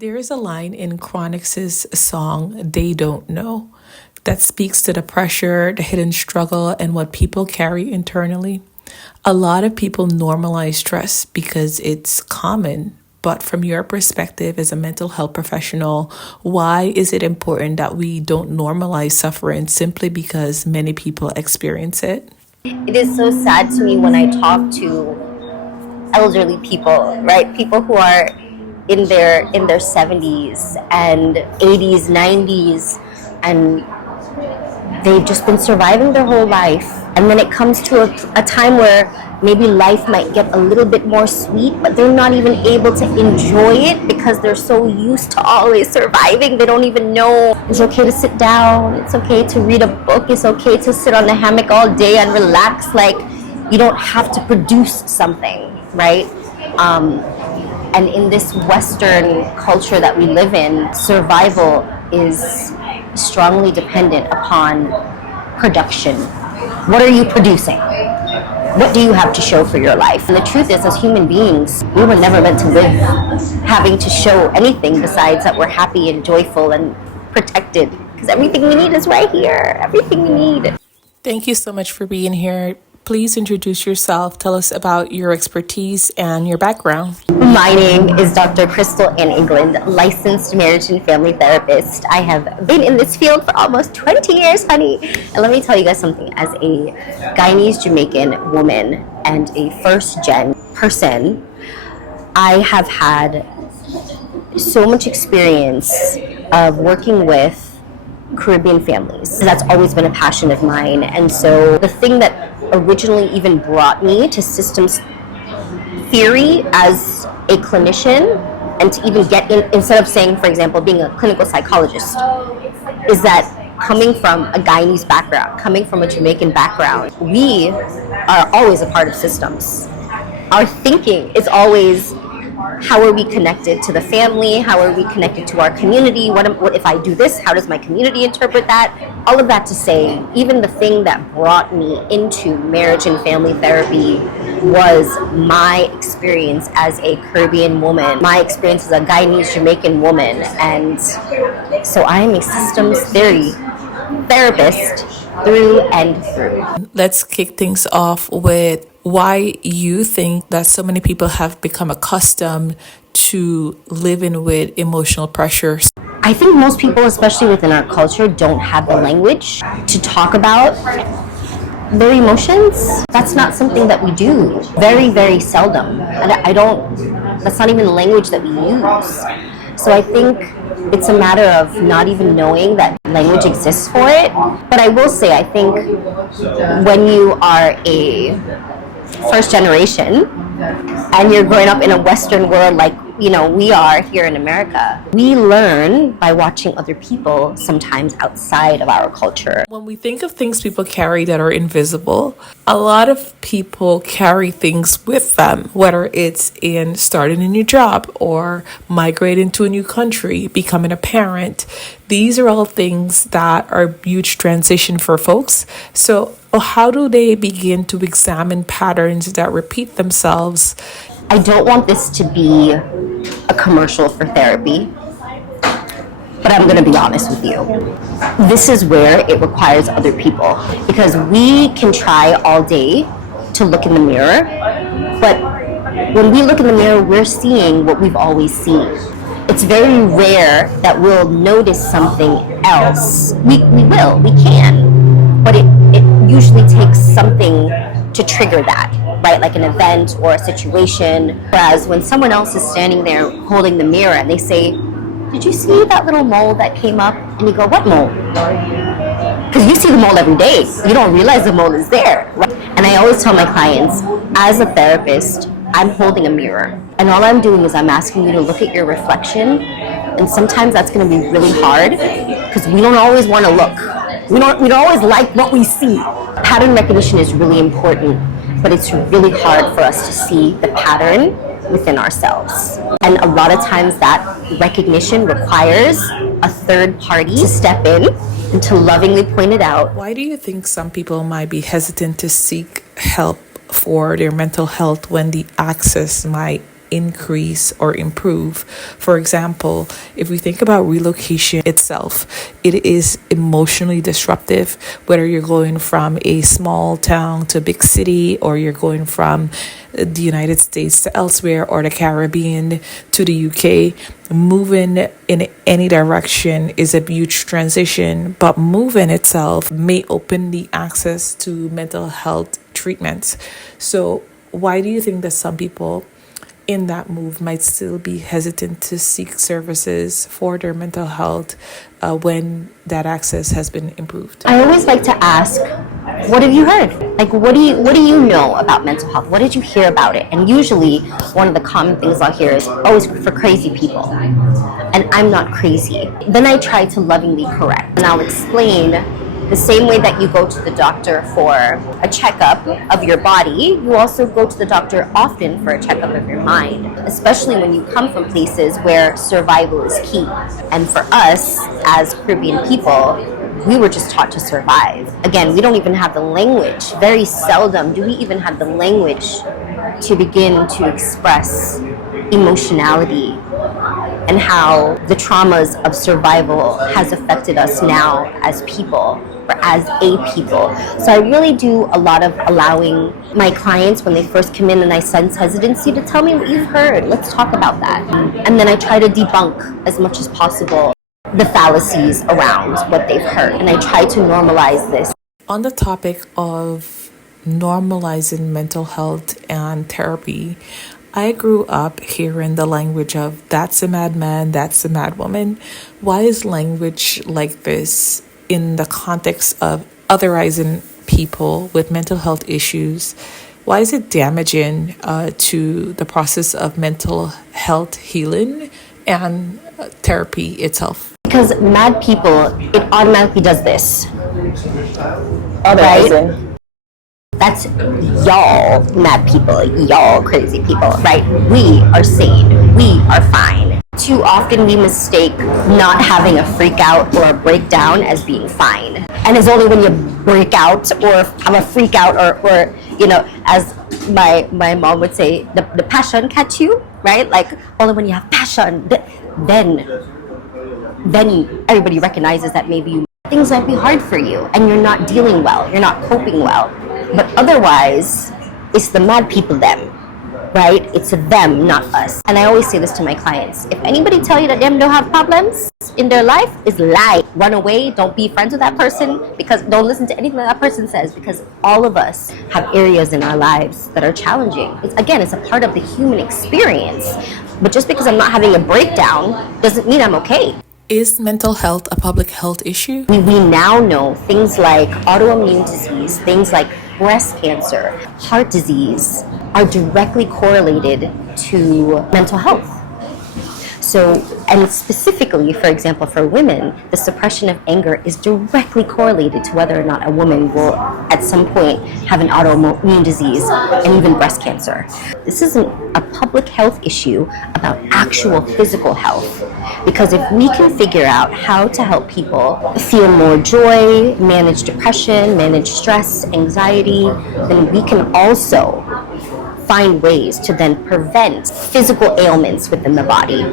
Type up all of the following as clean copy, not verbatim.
There is a line in Chronix's song, They Don't Know, that speaks to the pressure, the hidden struggle, and what people carry internally. A lot of people normalize stress because it's common. But from your perspective as a mental health professional, why is it important that we don't normalize suffering simply because many people experience it? It is so sad to me when I talk to elderly people, right? People who are in their 70s and 80s, 90s, and they've just been surviving their whole life. And then it comes to a time where maybe life might get a little bit more sweet, but they're not even able to enjoy it because they're so used to always surviving. They don't even know it's okay to sit down, it's okay to read a book, it's okay to sit on the hammock all day and relax. Like, you don't have to produce something, right? And in this Western culture that we live in, survival is strongly dependent upon production. What are you producing? What do you have to show for your life? And the truth is, as human beings, we were never meant to live having to show anything besides that we're happy and joyful and protected. Because everything we need is right here. Everything we need. Thank you so much for being here. Please introduce yourself. Tell us about your expertise and your background. My name is Dr. Crystal Ann England, licensed marriage and family therapist. I have been in this field for almost 20 years, honey. And let me tell you guys something. As a Guyanese Jamaican woman and a first-gen person, I have had so much experience of working with Caribbean families. That's always been a passion of mine. And so the thing that originally even brought me to systems theory as a clinician, and to even get in, instead of saying, for example, being a clinical psychologist, is that coming from a Guyanese background, coming from a Jamaican background, we are always a part of systems. Our thinking is always, how are we connected to the family? How are we connected to our community? What if I do this? How does my community interpret that? All of that to say, even the thing that brought me into marriage and family therapy was my experience as a Caribbean woman, my experience as a Guyanese Jamaican woman. And so I am a systems theory therapist through and through. Let's kick things off with why you think that so many people have become accustomed to living with emotional pressures. I think most people, especially within our culture, don't have the language to talk about their emotions. That's not something that we do. Very, very seldom. And that's not even the language that we use. So I think it's a matter of not even knowing that language exists for it. But I will say, I think when you are a first generation and you're growing up in a Western world like we are here in America, we learn by watching other people sometimes outside of our culture. When we think of things people carry that are invisible, a lot of people carry things with them, whether it's in starting a new job or migrating to a new country, becoming a parent. These are all things that are a huge transition for folks. So how do they begin to examine patterns that repeat themselves? I don't want this to be a commercial for therapy, but I'm going to be honest with you. This is where it requires other people, because we can try all day to look in the mirror, but when we look in the mirror, we're seeing what we've always seen. It's very rare that we'll notice something else. We can, but it usually takes something to trigger that, right? Like an event or a situation. Whereas when someone else is standing there holding the mirror and they say, did you see that little mole that came up? And you go, what mole? Because you see the mole every day. You don't realize the mole is there, right? And I always tell my clients, as a therapist, I'm holding a mirror. And all I'm doing is I'm asking you to look at your reflection. And sometimes that's going to be really hard because we don't always want to look. We don't always like what we see. Pattern recognition is really important, but it's really hard for us to see the pattern within ourselves. And a lot of times that recognition requires a third party to step in and to lovingly point it out. Why do you think some people might be hesitant to seek help for their mental health when the access might increase or improve. For example, if we think about relocation itself, it is emotionally disruptive, whether you're going from a small town to a big city, or you're going from the United States to elsewhere, or the Caribbean to the UK. Moving in any direction is a huge transition, but moving itself may open the access to mental health treatments. So why do you think that some people in that move might still be hesitant to seek services for their mental health when that access has been improved? I always like to ask, what have you heard? Like, what do you know about mental health? What did you hear about it? And usually one of the common things I'll hear is, oh, it's for crazy people. And I'm not crazy. Then I try to lovingly correct. And I'll explain the same way that you go to the doctor for a checkup of your body, you also go to the doctor often for a checkup of your mind, especially when you come from places where survival is key. And for us, as Caribbean people, we were just taught to survive. Again, we don't even have the language. Very seldom do we even have the language to begin to express emotionality and how the traumas of survival has affected us now as people, or as a people. So I really do a lot of allowing my clients, when they first come in and I sense hesitancy, to tell me what you've heard. Let's talk about that. And then I try to debunk as much as possible the fallacies around what they've heard. And I try to normalize this. On the topic of normalizing mental health and therapy, I grew up hearing the language of that's a madman, that's a mad woman. Why is language like this in the context of otherizing people with mental health issues? Why is it damaging to the process of mental health healing and therapy itself? Because mad people, it automatically does this. Otherizing. Right? That's y'all mad people, y'all crazy people, right? We are sane, we are fine. Too often we mistake not having a freak out or a breakdown as being fine. And it's only when you break out or have a freak out or you know, as my mom would say, the passion catch you, right? Like only when you have passion, then everybody recognizes that maybe things might be hard for you and you're not dealing well, you're not coping well. But otherwise, it's the mad people, them, right? It's them, not us. And I always say this to my clients. If anybody tell you that them don't have problems in their life, is lie. Run away. Don't be friends with that person, because don't listen to anything that person says, because all of us have areas in our lives that are challenging. It's a part of the human experience. But just because I'm not having a breakdown doesn't mean I'm okay. Is mental health a public health issue? We now know things like autoimmune disease, things like breast cancer, heart disease are directly correlated to mental health. So, and specifically, for example, for women, the suppression of anger is directly correlated to whether or not a woman will at some point have an autoimmune disease and even breast cancer. This isn't a public health issue about actual physical health, because if we can figure out how to help people feel more joy, manage depression, manage stress, anxiety, then we can also find ways to then prevent physical ailments within the body.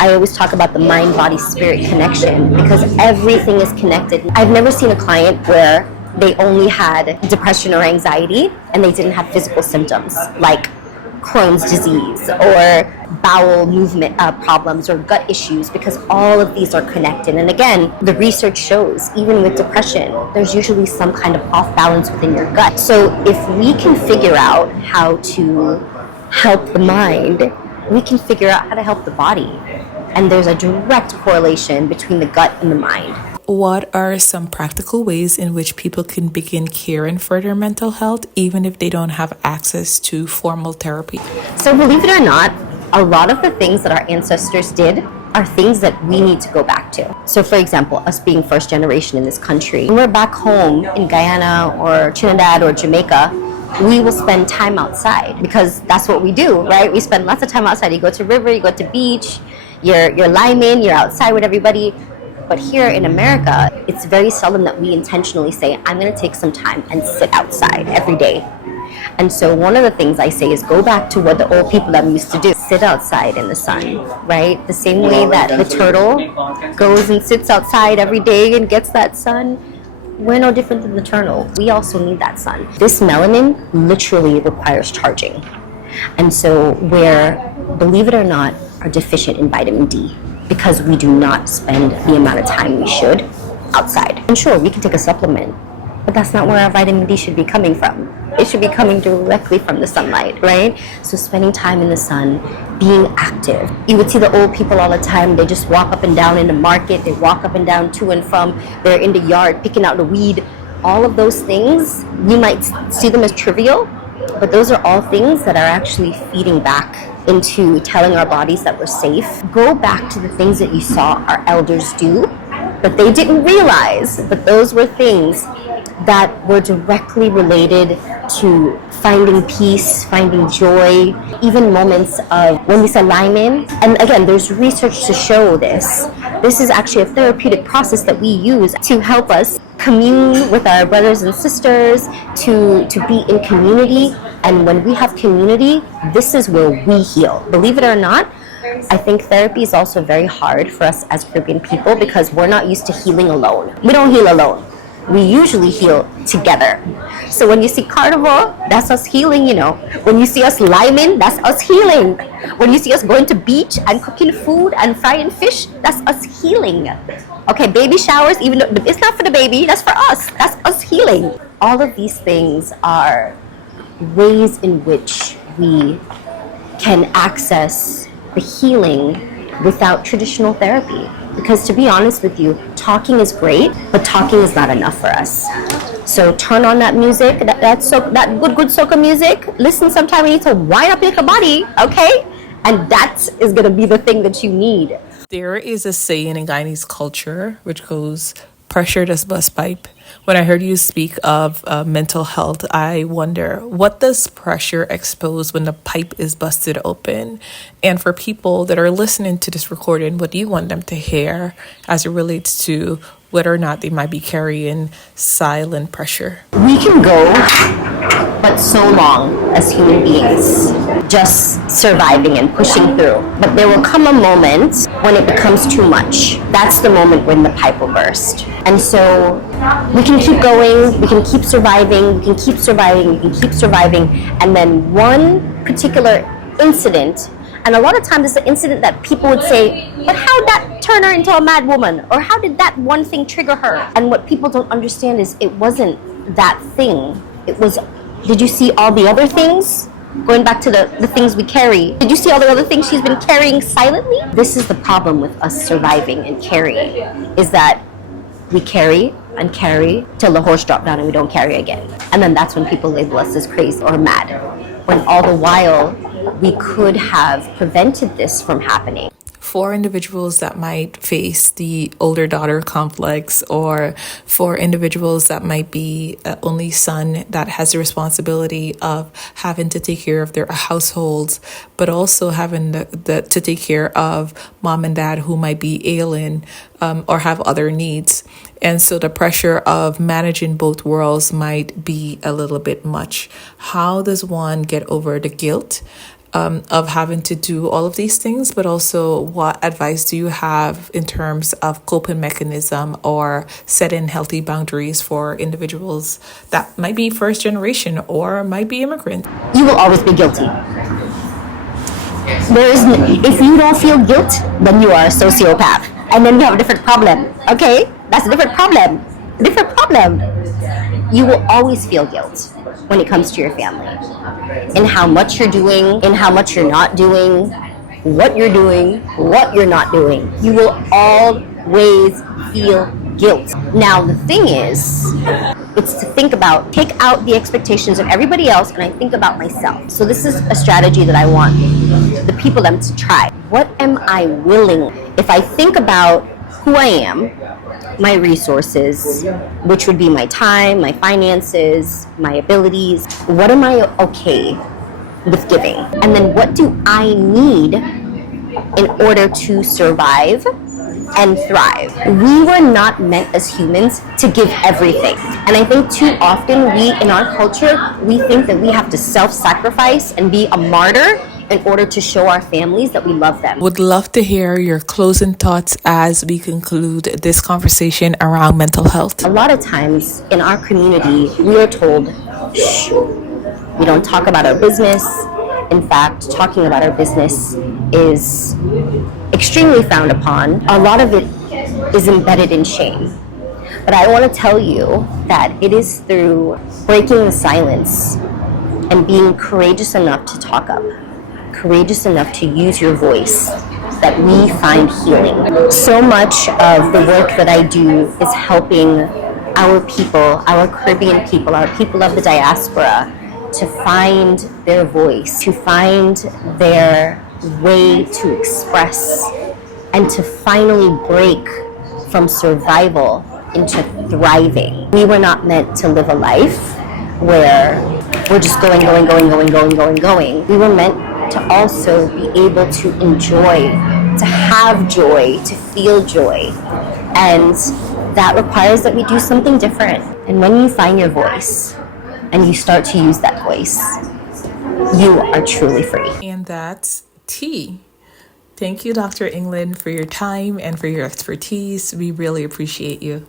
I always talk about the mind-body-spirit connection, because everything is connected. I've never seen a client where they only had depression or anxiety and they didn't have physical symptoms like Crohn's disease or bowel movement problems or gut issues, because all of these are connected. And again, the research shows even with depression, there's usually some kind of off balance within your gut. So if we can figure out how to help the mind, we can figure out how to help the body. And there's a direct correlation between the gut and the mind. What are some practical ways in which people can begin caring for their mental health, even if they don't have access to formal therapy? So believe it or not, a lot of the things that our ancestors did are things that we need to go back to. So for example, us being first generation in this country, when we're back home in Guyana or Trinidad or Jamaica, we will spend time outside, because that's what we do, right? We spend lots of time outside. You go to river, you go to beach, you're liming, you're outside with everybody. But here in America, it's very seldom that we intentionally say, I'm going to take some time and sit outside every day. And so one of the things I say is go back to what the old people that we used to do. sit outside in the sun, right? The same way that the turtle goes and sits outside every day and gets that sun, we're no different than the turtle. We also need that sun. This melanin literally requires charging. And so we're, believe it or not, are deficient in vitamin D because we do not spend the amount of time we should outside. And sure, we can take a supplement, but that's not where our vitamin D should be coming from. It should be coming directly from the sunlight, right? So spending time in the sun, being active. You would see the old people all the time, they just walk up and down in the market, they walk up and down to and from, they're in the yard picking out the weed. All of those things, we might see them as trivial, but those are all things that are actually feeding back into telling our bodies that we're safe. Go back to the things that you saw our elders do, but they didn't realize, but those were things that were directly related to finding peace, finding joy, even moments of when we say limen. And again, there's research to show this. This is actually a therapeutic process that we use to help us commune with our brothers and sisters, to be in community. And when we have community, this is where we heal. Believe it or not, I think therapy is also very hard for us as Caribbean people because we're not used to healing alone. We don't heal alone. We usually heal together. So when you see carnival, that's us healing, you know. When you see us liming, that's us healing. When you see us going to beach and cooking food and frying fish, that's us healing. Okay, baby showers, even though it's not for the baby, that's for us. That's us healing. All of these things are ways in which we can access the healing without traditional therapy. Because to be honest with you, talking is great, but talking is not enough for us. So turn on that music, that good soca music. Listen, sometime you need to wind up your body, okay? And that is gonna be the thing that you need. There is a saying in Guyanese culture which goes, pressure does bust pipe. When I heard you speak of mental health, I wonder, what does pressure expose when the pipe is busted open? And for people that are listening to this recording, what do you want them to hear as it relates to whether or not they might be carrying silent pressure? We can go but so long as human beings, just surviving and pushing through. But there will come a moment when it becomes too much. That's the moment when the pipe will burst. And so we can keep going, we can keep surviving, we can keep surviving, we can keep surviving. And then one particular incident, and a lot of times it's an incident that people would say, but how did that turn her into a mad woman? Or how did that one thing trigger her? And what people don't understand is it wasn't that thing. It was, did you see all the other things? Going back to the things we carry. Did you see all the other things she's been carrying silently? This is the problem with us surviving and carrying, is that we carry and carry till the horse drops down and we don't carry again. And then that's when people label us as crazy or mad. When all the while, we could have prevented this from happening. For individuals that might face the older daughter complex, or for individuals that might be an only son that has the responsibility of having to take care of their households, but also having to take care of mom and dad who might be ailing or have other needs. And so the pressure of managing both worlds might be a little bit much. How does one get over the guilt of having to do all of these things, but also what advice do you have in terms of coping mechanism or setting healthy boundaries for individuals that might be first generation or might be immigrant? You will always be guilty. If you don't feel guilt, then you are a sociopath. And then you have a different problem, okay? That's a different problem. Different problem. You will always feel guilt when it comes to your family. In how much you're doing, in how much you're not doing, what you're doing, what you're not doing. You will always feel guilt. Now, the thing is, it's to think about, take out the expectations of everybody else, and I think about myself. So this is a strategy that I want the people them to try. What am I willing? If I think about who I am, my resources, which would be my time, my finances, my abilities. What am I okay with giving? And then what do I need in order to survive and thrive? We were not meant as humans to give everything. And I think too often we, in our culture, we think that we have to self-sacrifice and be a martyr in order to show our families that we love them. Would love to hear your closing thoughts as we conclude this conversation around mental health. A lot of times in our community, we are told, shh, we don't talk about our business. In fact, talking about our business is extremely frowned upon. A lot of it is embedded in shame. But I want to tell you that it is through breaking the silence and being courageous enough to talk up, courageous enough to use your voice, that we find healing. So much of the work that I do is helping our people, our Caribbean people, our people of the diaspora, to find their voice, to find their way to express, and to finally break from survival into thriving. We were not meant to live a life where we're just going. We were meant to also be able to enjoy, to have joy, to feel joy. And that requires that we do something different. And when you find your voice and you start to use that voice, you are truly free. And that's T. Thank you, Dr. England, for your time and for your expertise. We really appreciate you.